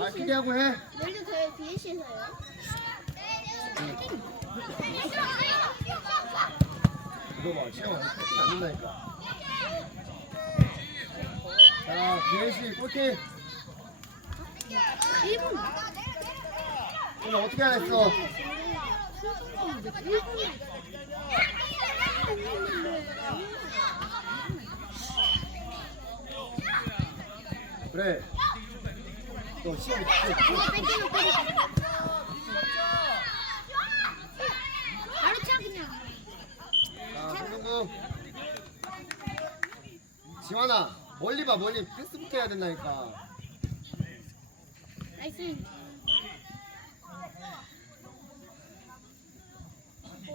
아, 기대하고 해. 내일도 저희 BS에서요. 이거 봐, 시영 안 된다니까. 자, 비엔씨 골킥. 1분. 오늘 어떻게 안 했어? 그래. 뺏기면 때리자. 바로 차 그냥. 자, 성동구. 지환아, 멀리 봐, 멀리 패스부터 해야 된다니까. 나이스.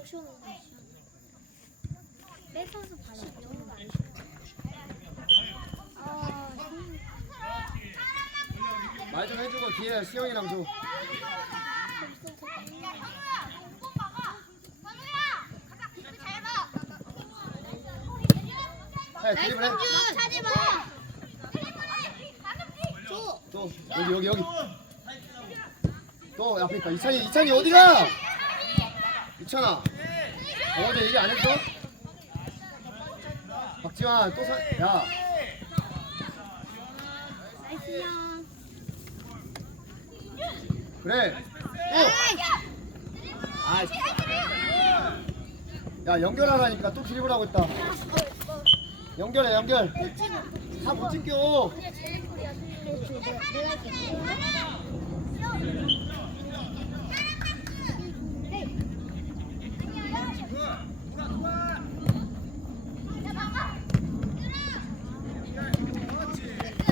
시원해. 뺏어서 바로 너무 많이 아, 좀- 말 좀 해주고 뒤에 시영이랑 줘. 해, 나이스 드리블 해. 차지 마. 줘. 또 여기 여기 여기. 또 앞에 있다. 이찬이 이찬이 어디가? 이찬아. 어제 얘기 안 했어? 박지환 또 사. 야. 나이스 형. 그래. 또. 아. 야 연결하라니까 또 드리블 하고 있다. 연결해 연결. 다못 찍겨. 내가 할게.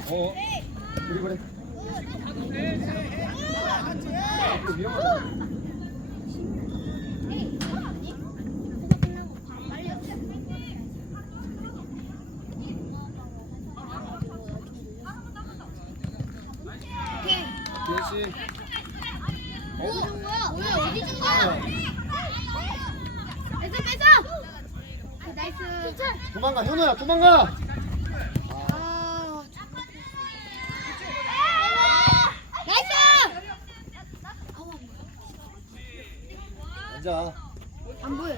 어. 드리블 해. 또 위험하다. 오케이. 뭐준 거야? 오늘 어디 준 거야? 뺏어 뺏어. 나이스. 도망가 현우야 도망가. 아. 나이스. 아우, 앉아. 안 보여.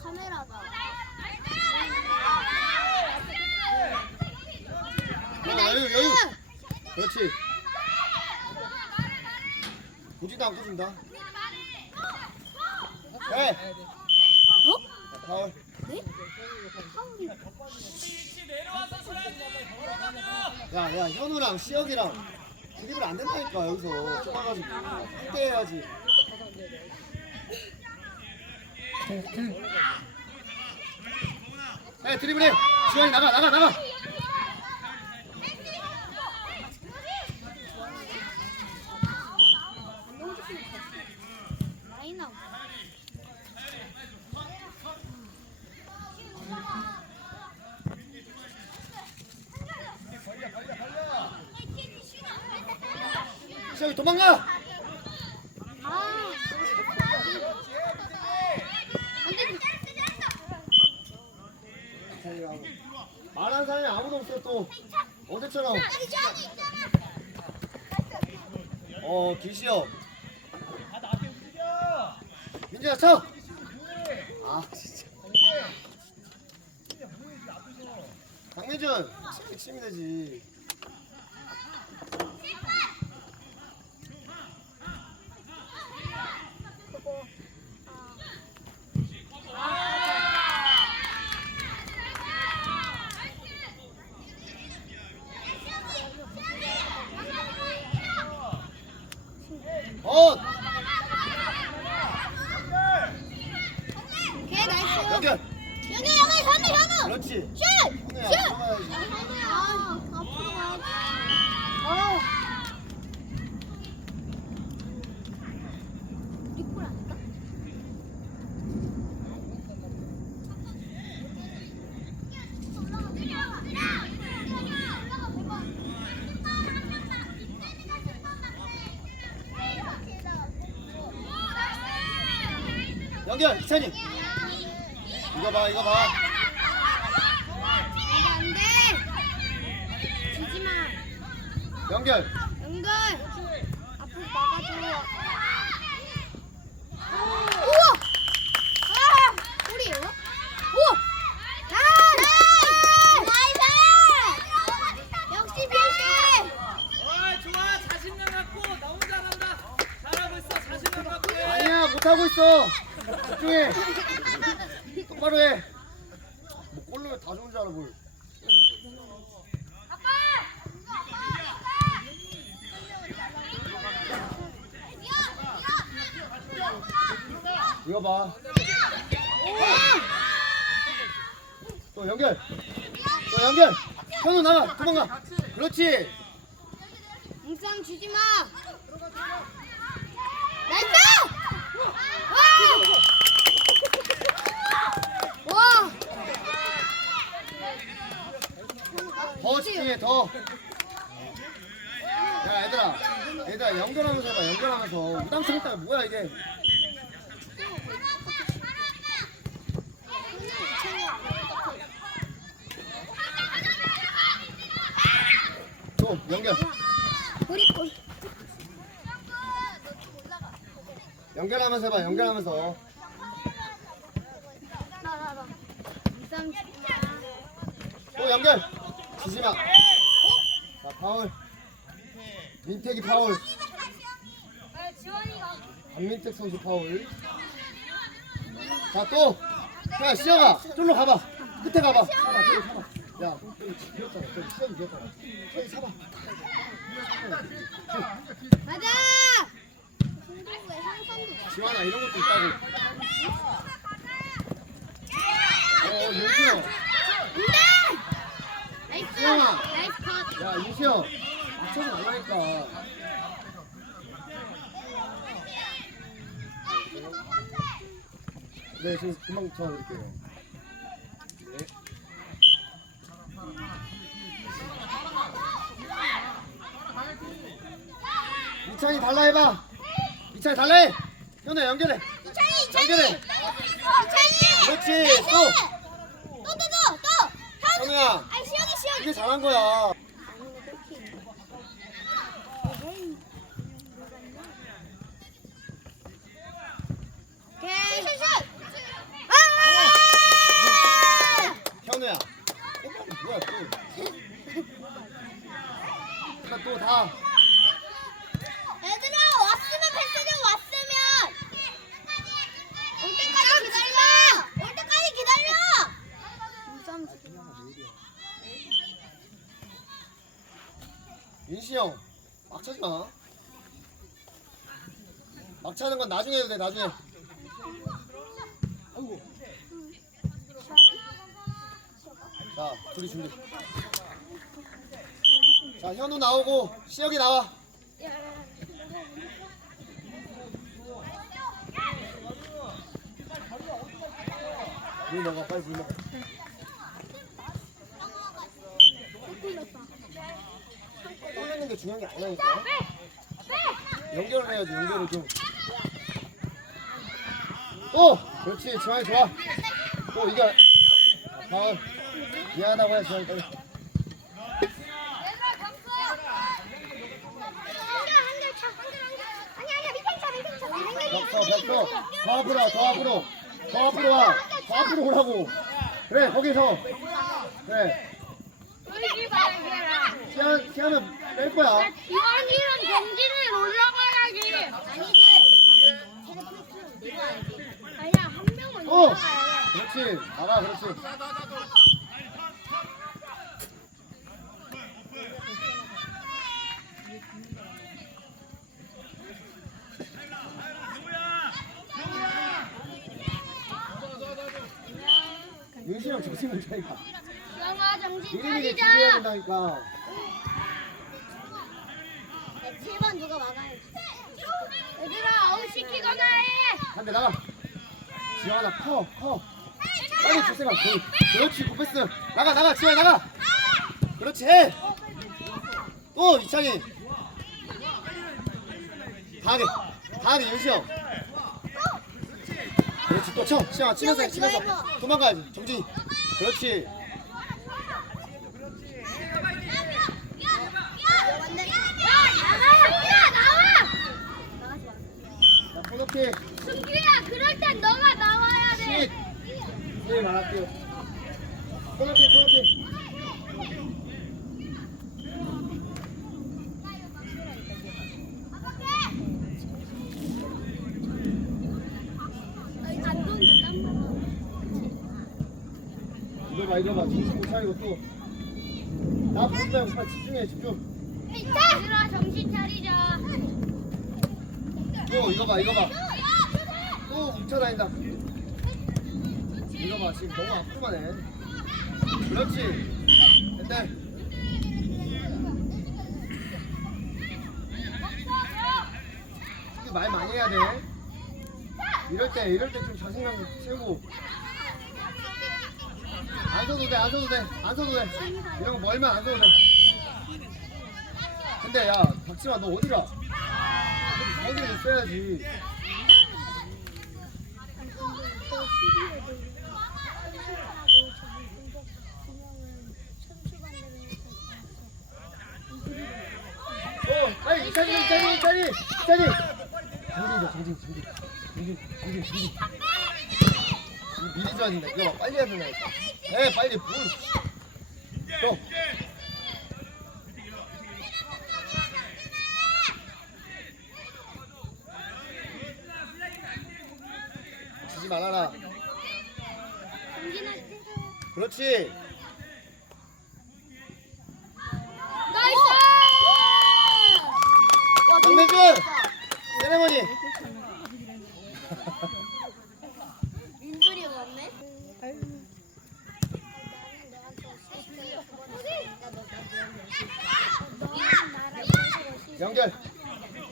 카메라가. 야, 여유 여유. 그렇지. 보지도 않고 준다. 해. 어? 파울. 네? 야, 야, 현우랑 시혁이랑 드립을 안 된다니까 여기서 좁아가지고 그때 해야지. 해 드리블 해. 지환이 나가 나가 나가. 라인 아웃. 시혁이 도망가. 아. 말한 사람이 아무도 없어 또 어제처럼. 어 기시혁. 민재야 쳐. 아 진짜. 강민준 핵심이 되지. 그거. 어 오케이 나이스. 연결. 여기 여기 현우 현우. 그렇지. 슛! 현우야 슛! 들어가야지. 아, 앞으로 가야지. 아. 리콜 아닐까? 연결 이찬이. 이거 봐 이거 봐. 이거 안 돼. 지지 마. 연결. 연결. 앞으로 막아줘. 우와. 아, 우리 우와. 우와. 나이스. 역시 비시. 어, 좋아 자신감 갖고 너무 잘한다 잘하고 있어 자신감 갖고 해 아니야 못하고 있어. 집중해. 똑바로 해. 뭐 골르면 다 좋은 줄 알아 뭘. 이거 봐. 또 연결. 또 연결. 현우 나가. 도망가. 그렇지. 웅상 주지 마. 나이스. 와. 와. 더 집중해 더. 야 얘들아, 얘들아 연결하면서 해봐 연결하면서 우당탕 했다가 뭐야 이게? 또 연결. 우리 골. 연결하면서 해봐 연결하면서. 나나나. 또 연결. 지지 마. 자 파울. 민택이 파울. 박민택 선수 파울. 자 또. 야 시영아, 쫄로 가봐. 끝에 가봐. 저기 사봐. 야, 저기 비었잖아. 저기 시영이 비었잖아. 저기 사봐. 가자. 지환아 이런 것도 있다고. 어, 윤수영. 나이스. 나이스 컷. 야, 윤수영. 맞춰서 나가니까. 네, 지금 금방 전화드릴게요. 이찬이 달라 해봐. 이찬이 달라 해. 현우 연결해. 이찬이 이찬이. 연결해. 이찬이. 그렇지. 또. 또또또 또. 현우. 현우야. 아 시영이 시영이. 이게 잘한 거야. 오케이. 슛슛. 아! 현우야. 어, 뭐야 또? 나또 다. 얘들아 왔으면 패스 좀 왔으면. 올 때까지 기다려. 올 때까지 기다려. 윤시 형, 막 차지 마. 막 차는 건 나중에 해도 돼, 나중에. 아이고. 자, 둘이 준비. 자, 현우 나오고, 시혁이 나와. 물 먹어, 빨리 물 먹어. 떠내는 게 중요한 게 아니라니까. 연결을 해야지, 연결을 좀. 오! 그렇지, 지환이 좋아. 또 이거. 다음. 미안하다고 해, 지환이 빨리. 벽서, 벽서. 더 앞으로 와, 더 앞으로. 더 앞으로 와. 더 앞으로 오라고. 그래, 거기서. 그래. 시안, 시안은 뺄 거야. 이완이랑 경진을 올라가야지. 아니지. 아니야 한 명은 오! 올라가야 그렇지. 나가, 그렇지. 윤시랑 정신 못 차니까. 돼. 영아 정신 미리미리 차리자. 준비해야 된다니까. 7번 누가 막아야지. 얘들아 아웃 시키거나 해. 한대 나가. 지환아, 커, 커. 빨리 줄 생각. 거기. 그렇지, 굿패스. 나가, 나가, 지환 나가. 그렇지, 해. 또 이창희. 다 하게, 다 하게, 윤시 형. 그렇지, 또 쳐. 시영아, 치면서 해, 치면서. 도망가야지, 정진이. 그렇지. 왔네. 오케이. 승규야, 그럴 땐 너가 나와야 돼. 쉿. 선생님 말할게요. 코너킥, 코너킥. 이거 봐, 이거 봐. 정신 못 차리고 또. 나 말고 빨리 집중해, 집중. 얘들아, 정신 차리자. 또 이거 봐, 이거 봐. 또 뭉쳐다닌다. 이거 봐, 지금 너무 아프만 해. 그렇지. 됐다. 말 많이 해야 돼. 이럴 때, 이럴 때 좀 자신감 세우고. 안 써도 돼, 안 써도 돼, 안 써도 돼. 이런 거 멀면 안 써도 돼. 근데 야, 박지마, 너 어디가? 어디 있어야지. 어, 빨리 이찬이, 이찬이, 이찬이, 이찬이. 정진이죠, 정진, 정진, 정진, 정진, 정진. 미리 줘야 된다. 이거 봐, 빨리 해야 된다니까. 에, 빨리 물. 또. 지지 말아라. 정진한테. 그렇지. 나이스! 와, 정대준! 세레머니. 민준이 왔네? 연결.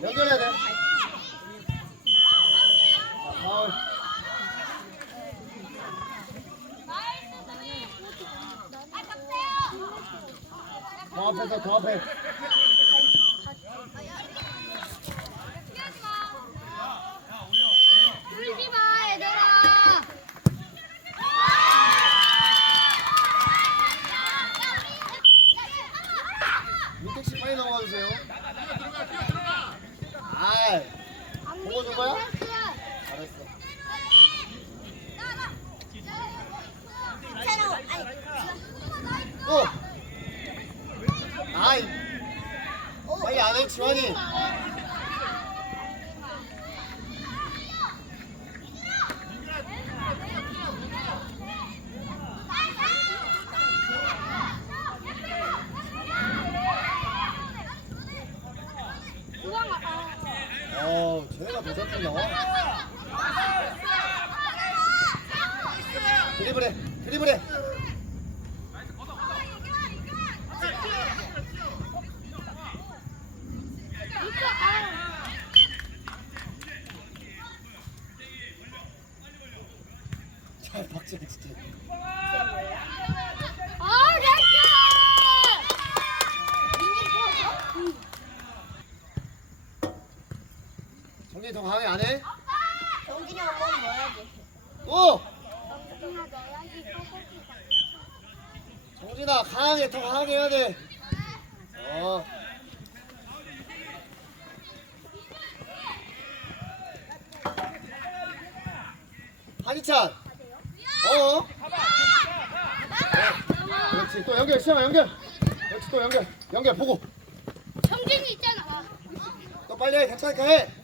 연결해야 돼. 아, 파울. 더 앞에서 더 앞에. 울지 마, 얘들아. 민 택씨 빨리 넘어가 주세요. 아, 보고 준 거야? 잘했어. 또. 아이. 빨리 안 해, 지환이. 어, 쟤네가 더 잘좀 나와. 드리블해, 드리블해. 자, 박지현 진짜. 아, 나이스! 정진이 더 강하게 안 해? 정진이 한번 넣어야지. 또! 정진아 넣어야지. 정진아, 강하게, 더 강하게 해야 돼. 어. 한희찬. 어? 네. 그렇지. 또 연결, 시영아, 연결. 그렇지, 또 연결. 연결 보고. 정진이 있잖아. 또 빨리 해. 괜찮으니까 해.